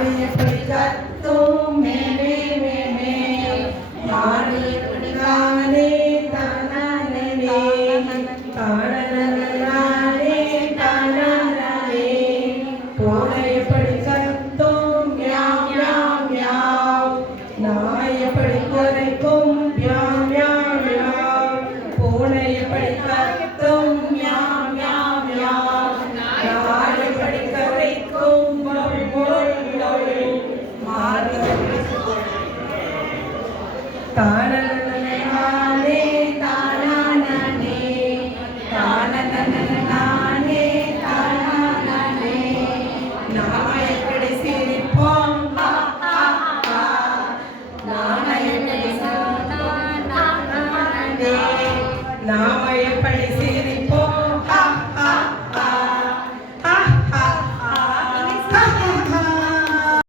மாடு எப்படி கத்தும் மே மே மே மே மாடு எப்படி தானே தானே தானே தானே பூனை எப்படி கத்தும் மியாவ் மியாவ் மியாவ் நாய் எப்படி குரைக்கும் மியாவ் மியாவ் மியாவ் பூனை எப்படி கத்தும் மியாவ் மியாவ் மியாவ் நாய் எப்படி குரைக்கும் லொள் லொள் லொள் மாடு தான